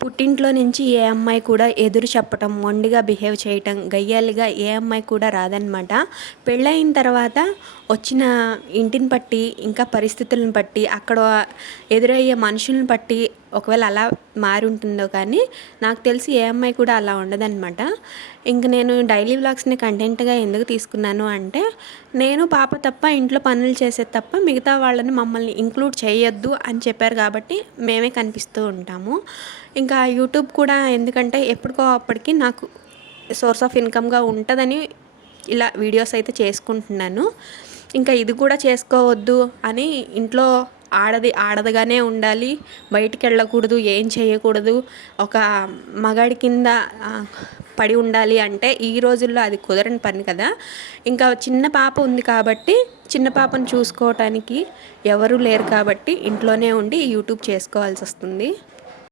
పుట్టింట్లో నుంచి ఏ అమ్మాయి కూడా ఎదురు చెప్పటం మొండిగా బిహేవ్ చేయటం గయ్యాలిగా ఏ అమ్మాయి కూడా రాదనమాట పెళ్ళయిన తర్వాత వచ్చిన ఇంటిని బట్టి ఇంకా పరిస్థితులను బట్టి అక్కడ ఎదురయ్యే మనుషులను బట్టి ఒకవేళ అలా మారి ఉంటుందో కానీ నాకు తెలిసి ఏ అమ్మాయి కూడా అలా ఉండదన్నమాట. ఇంక నేను డైలీ వ్లాగ్స్ని కంటెంట్గా ఎందుకు తీసుకున్నాను అంటే నేను పాప తప్ప ఇంట్లో పనులు చేసేది తప్ప మిగతా వాళ్ళని మమ్మల్ని ఇంక్లూడ్ చేయొద్దు అని చెప్పారు కాబట్టి మేమే కనిపిస్తూ ఉంటాము. ఇంకా యూట్యూబ్ కూడా ఎందుకంటే ఎప్పటికో అప్పటికి నాకు సోర్స్ ఆఫ్ ఇన్కమ్గా ఉంటుందని ఇలా వీడియోస్ అయితే చేసుకుంటున్నాను. ఇంకా ఇది కూడా చేసుకోవద్దు అని ఇంట్లో ఆడది ఆడదిగానే ఉండాలి బయటికి వెళ్ళకూడదు ఏం చేయకూడదు. ఒక మగాడి కింద పడి ఉండాలి అంటే ఈ రోజుల్లో అది కుదరని పని కదా. ఇంకా చిన్న పాప ఉంది కాబట్టి చిన్న పాపను చూసుకోవటానికి ఎవరు లేరు కాబట్టి ఇంట్లోనే ఉండి యూట్యూబ్ చేసుకోవాల్సి వస్తుంది.